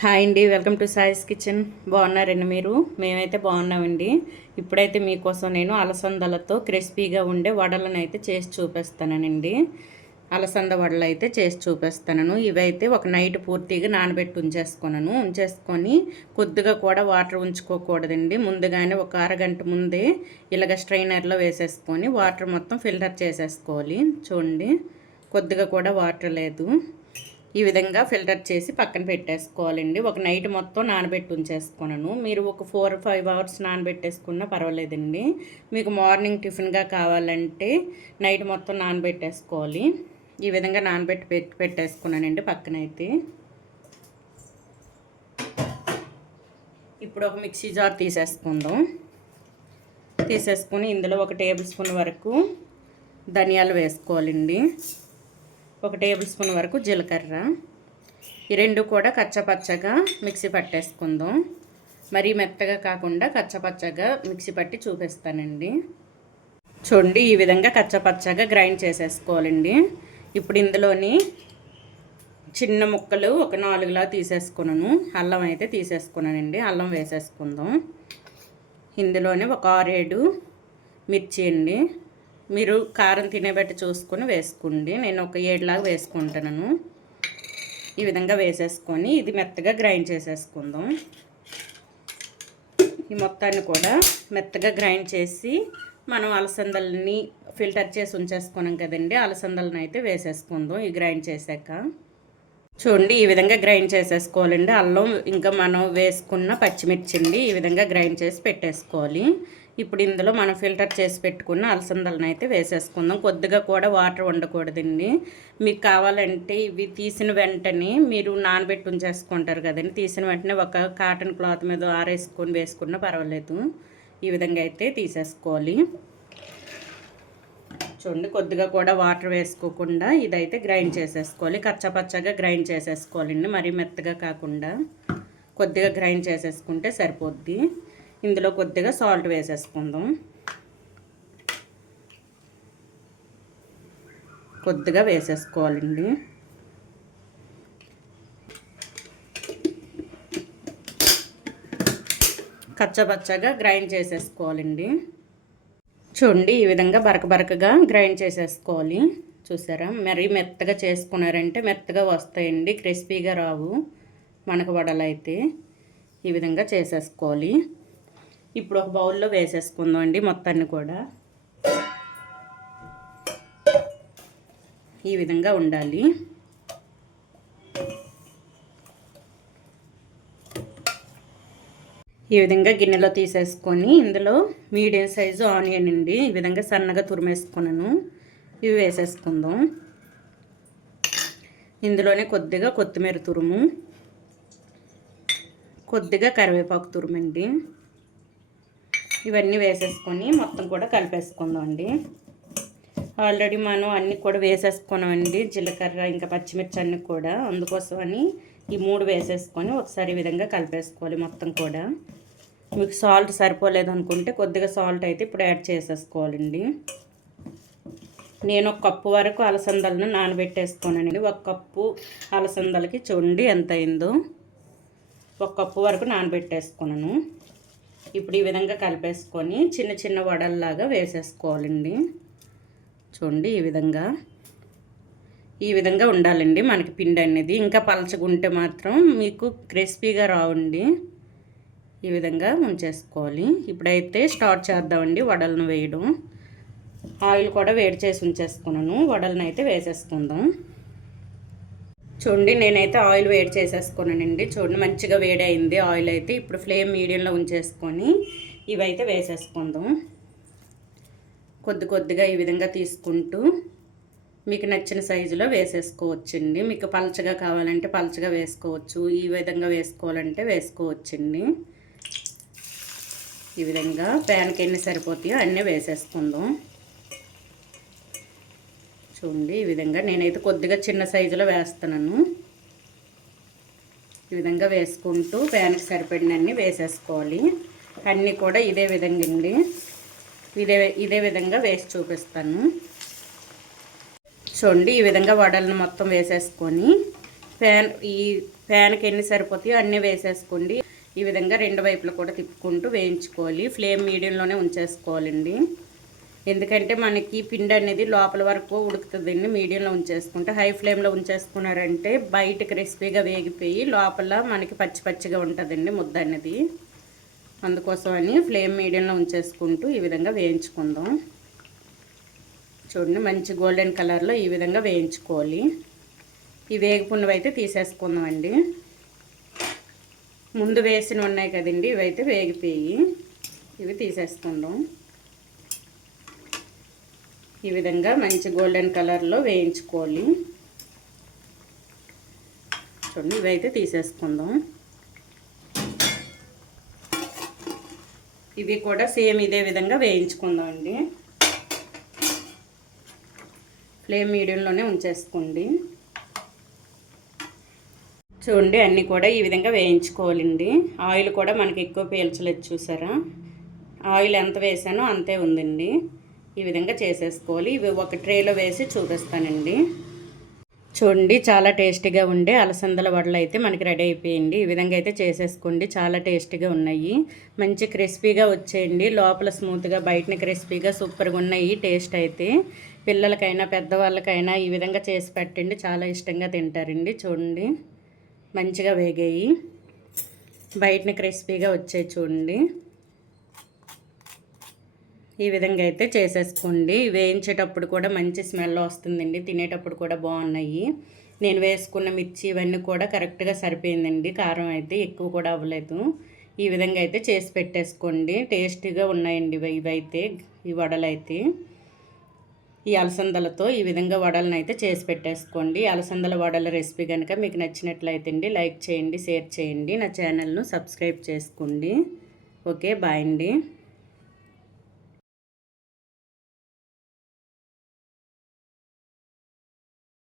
Hi అండి welcome to సాయిస్ kitchen. బాగున్నారండి మీరు? మేమైతే బాగున్నామండి. ఇప్పుడైతే మీకోసం నేను అలసందలతో క్రిస్పీగా ఉండే వడలను అయితే చేసి చూపిస్తానండి అలసంద వడలు అయితే చేసి చూపిస్తాను ఇవైతే ఒక నైట్ పూర్తిగా నానబెట్టి ఉంచేసుకున్నాను ఉంచేసుకొని కొద్దిగా కూడా వాటర్ ఉంచుకోకూడదండి. ముందుగానే ఒక అరగంట ముందే ఇలాగ స్ట్రైనర్లో వేసేసుకొని వాటర్ మొత్తం ఫిల్టర్ చేసేసుకోవాలి. చూడండి కొద్దిగా కూడా వాటర్ లేదు. ఈ విధంగా ఫిల్టర్ చేసి పక్కన పెట్టేసుకోవాలండి. ఒక నైట్ మొత్తం నానబెట్టి ఉంచేసుకున్నాను మీరు ఒక ఫోర్ ఫైవ్ అవర్స్ నానబెట్టేసుకున్నా పర్వాలేదండి. మీకు మార్నింగ్ టిఫిన్గా కావాలంటే నైట్ మొత్తం నానబెట్టేసుకోవాలి. ఈ విధంగా నానబెట్టి పెట్టి పెట్టేసుకున్నానండి పక్కనైతే. ఇప్పుడు ఒక మిక్సీ జార్ తీసేసుకుందాం. తీసేసుకుని ఇందులో ఒక టేబుల్ స్పూన్ వరకు ధనియాలు వేసుకోవాలండి. ఒక టేబుల్ స్పూన్ వరకు జీలకర్ర. ఈ రెండు కూడా కచ్చపచ్చగా మిక్సీ పట్టేసుకుందాం. మరీ మెత్తగా కాకుండా కచ్చపచ్చగా మిక్సీ పట్టి చూపిస్తానండి. చూడండి ఈ విధంగా కచ్చపచ్చగా గ్రైండ్ చేసేసుకోవాలండి. ఇప్పుడు ఇందులోని చిన్న ముక్కలు ఒక నాలుగులా తీసేసుకున్నాను. అల్లం అయితే తీసేసుకున్నానండి. అల్లం వేసేసుకుందాం. ఇందులోనే ఒక ఆరేడు మిర్చి అండి. మీరు కారం తినేబట్టి చూసుకొని వేసుకోండి. నేను ఒక ఏడులాగా వేసుకుంటున్నాను. ఈ విధంగా వేసేసుకొని ఇది మెత్తగా గ్రైండ్ చేసేసుకుందాం. ఈ మొత్తాన్ని కూడా మెత్తగా గ్రైండ్ చేసి మనం అలసందల్ని ఫిల్టర్ చేసి ఉంచేసుకున్నాం కదండి. అలసందలను అయితే వేసేసుకుందాం ఈ గ్రైండ్ చేశాక చూడండి ఈ విధంగా గ్రైండ్ చేసేసుకోవాలండి. అల్లం ఇంకా మనం వేసుకున్న పచ్చిమిర్చి అండి ఈ విధంగా గ్రైండ్ చేసి పెట్టేసుకోవాలి. ఇప్పుడు ఇందులో మనం ఫిల్టర్ చేసి పెట్టుకున్న అలసందలను అయితే వేసేసుకుందాం. కొద్దిగా కూడా వాటర్ ఉండకూడదండి మీకు కావాలంటే ఇవి తీసిన వెంటనే మీరు నానబెట్టి ఉంచేసుకుంటారు కదండి. తీసిన వెంటనే ఒక కాటన్ క్లాత్ మీద ఆరేసుకొని వేసుకున్నా పర్వాలేదు. ఈ విధంగా అయితే తీసేసుకోవాలి. చూడండి కొద్దిగా కూడా వాటర్ వేసుకోకుండా ఇదైతే గ్రైండ్ చేసేసుకోవాలి. కచ్చపచ్చగా గ్రైండ్ చేసేసుకోవాలండి. మరీ మెత్తగా కాకుండా కొద్దిగా గ్రైండ్ చేసేసుకుంటే సరిపోద్ది. ఇందులో కొద్దిగా సాల్ట్ వేసేసుకుందాం. కొద్దిగా వేసేసుకోవాలండి. కచ్చపచ్చగా గ్రైండ్ చేసేసుకోవాలండి. చూడండి ఈ విధంగా బరక బరకగా గ్రైండ్ చేసేసుకోవాలి. చూసారా? మరీ మెత్తగా చేసుకున్నారంటే మెత్తగా వస్తాయండి క్రిస్పీగా రావు మనకు వడలైతే. ఈ విధంగా చేసేసుకోవాలి. ఇప్పుడు ఒక బౌల్లో వేసేసుకుందాం అండి మొత్తాన్ని కూడా. ఈ విధంగా ఉండాలి. ఈ విధంగా గిన్నెలో తీసేసుకొని ఇందులో మీడియం సైజు ఆనియన్ అండి. ఈ విధంగా సన్నగా తురిమేసుకున్నాను. ఇవి వేసేసుకుందాం. ఇందులోనే కొద్దిగా కొత్తిమీర తురుము కొద్దిగా కరివేపాకు తురుమండి ఇవన్నీ వేసేసుకొని మొత్తం కూడా కలిపేసుకుందామండి. ఆల్రెడీ మనం అన్నీ కూడా వేసేసుకున్నామండి. జీలకర్ర ఇంకా పచ్చిమిర్చి అన్నీ కూడా. అందుకోసమని ఈ మూడు వేసేసుకొని ఒకసారి ఈ విధంగా కలిపేసుకోవాలి మొత్తం కూడా. మీకు సాల్ట్ సరిపోలేదు అనుకుంటే కొద్దిగా సాల్ట్ అయితే ఇప్పుడు యాడ్ చేసేసుకోవాలండి. నేను ఒక కప్పు వరకు అలసందలను నానబెట్టేసుకోనండి. ఒక కప్పు అలసందలకి చూడండి ఎంత అయిందో. ఒక కప్పు వరకు నానబెట్టేసుకున్నాను. ఇప్పుడు ఈ విధంగా కలిపేసుకొని చిన్న చిన్న వడల్లాగా వేసేసుకోవాలండి. చూడండి ఈ విధంగా. ఈ విధంగా ఉండాలండి మనకి పిండి అనేది. ఇంకా పలచగుంటే మాత్రం మీకు క్రిస్పీగా రావండి. ఈ విధంగా ఉంచేసుకోవాలి. ఇప్పుడైతే స్టార్ట్ చేద్దామండి వడలను వేయడం. ఆయిల్ కూడా వేడి చేసి ఉంచేసుకున్నాను. వడలను అయితే వేసేసుకుందాం. చూడండి నేనైతే ఆయిల్ వేడి చేసేసుకున్నానండి. చూడండి మంచిగా వేడి అయింది ఆయిల్ అయితే. ఇప్పుడు ఫ్లేమ్ మీడియంలో ఉంచేసుకొని ఇవైతే వేసేసుకుందాం. కొద్ది కొద్దిగా ఈ విధంగా తీసుకుంటూ మీకు నచ్చిన సైజులో వేసేసుకోవచ్చండి. మీకు పలచగా కావాలంటే పలచగా వేసుకోవచ్చు ఈ విధంగా వేసుకోవాలంటే వేసుకోవచ్చండి. ఈ విధంగా ప్యాన్కి ఎన్ని సరిపోతాయో అన్నీ వేసేసుకుందాం. చూడండి ఈ విధంగా. నేనైతే కొద్దిగా చిన్న సైజులో వేస్తున్నాను. ఈ విధంగా వేసుకుంటూ ప్యాన్కి సరిపడినన్ని వేసేసుకోవాలి. అన్నీ కూడా ఇదే విధంగా అండి. ఇదే ఇదే విధంగా వేసి చూపిస్తాను. చూడండి ఈ విధంగా వడలను మొత్తం వేసేసుకొని ఫ్యాన్ ఈ ఫ్యాన్కి ఎన్ని సరిపోతాయో అన్నీ వేసేసుకోండి. ఈ విధంగా రెండు వైపులు కూడా తిప్పుకుంటూ వేయించుకోవాలి. ఫ్లేమ్ మీడియంలోనే ఉంచేసుకోవాలండి. ఎందుకంటే మనకి పిండి అనేది లోపల వరకు ఉడుకుతుందండి. మీడియంలో ఉంచేసుకుంటే హై ఫ్లేమ్లో ఉంచేసుకున్నారంటే బయట క్రిస్పీగా వేగిపోయి లోపల మనకి పచ్చి పచ్చిగా ఉంటుందండి ముద్ద అనేది. అందుకోసం అని ఫ్లేమ్ మీడియంలో ఉంచేసుకుంటూ ఈ విధంగా వేయించుకుందాం. చూడండి మంచి గోల్డెన్ కలర్లో ఈ విధంగా వేయించుకోవాలి. ఈ వేగుపున్నవి అయితే తీసేసుకుందామండి. ముందు వేసిన ఉన్నాయి కదండి ఇవైతే వేగిపోయి ఇవి తీసేసుకుందాం. ఈ విధంగా మంచి గోల్డెన్ కలర్లో వేయించుకోవాలి. చూడండి ఇవైతే తీసేసుకుందాం. ఇవి కూడా సేమ్ ఇదే విధంగా వేయించుకుందాం అండి ఫ్లేమ్ మీడియంలోనే ఉంచేసుకోండి. చూడండి అన్నీ కూడా ఈ విధంగా వేయించుకోవాలండి. ఆయిల్ కూడా మనకి ఎక్కువ పీల్చలేదు చూసారా? ఆయిల్ ఎంత వేసానో అంతే ఉందండి. ఈ విధంగా చేసేసుకోవాలి. ఇవి ఒక ట్రేలో వేసి చూపిస్తానండి. చూడండి చాలా టేస్టీగా ఉండే అలసందల వడలు అయితే మనకి రెడీ అయిపోయింది. ఈ విధంగా అయితే చేసేసుకోండి. చాలా టేస్టీగా ఉన్నాయి. మంచి క్రిస్పీగా వచ్చేయండి. లోపల స్మూత్గా బయటన క్రిస్పీగా సూపర్గా ఉన్నాయి టేస్ట్ అయితే. పిల్లలకైనా పెద్దవాళ్ళకైనా ఈ విధంగా చేసి పెట్టండి. చాలా ఇష్టంగా తింటారండి. చూడండి మంచిగా వేగాయి. బయటన క్రిస్పీగా వచ్చాయి చూడండి. ఈ విధంగా అయితే చేసేసుకోండి. వేయించేటప్పుడు కూడా మంచి స్మెల్ వస్తుందండి. తినేటప్పుడు కూడా బాగున్నాయి. నేను వేసుకున్న మిర్చి ఇవన్నీ కూడా కరెక్ట్గా సరిపోయిందండి. కారం అయితే ఎక్కువ కూడా అవ్వలేదు. ఈ విధంగా అయితే చేసి పెట్టేసుకోండి. టేస్టీగా ఉన్నాయండి ఇవైతే ఈ వడలైతే. ఈ అలసందలతో ఈ విధంగా వడలను అయితే చేసి పెట్టేసుకోండి. అలసందల వడల రెసిపీ కనుక మీకు నచ్చినట్లయితే అండి లైక్ చేయండి షేర్ చేయండి. నా ఛానల్ను సబ్స్క్రైబ్ చేసుకోండి. ఓకే బాయ్ అండి.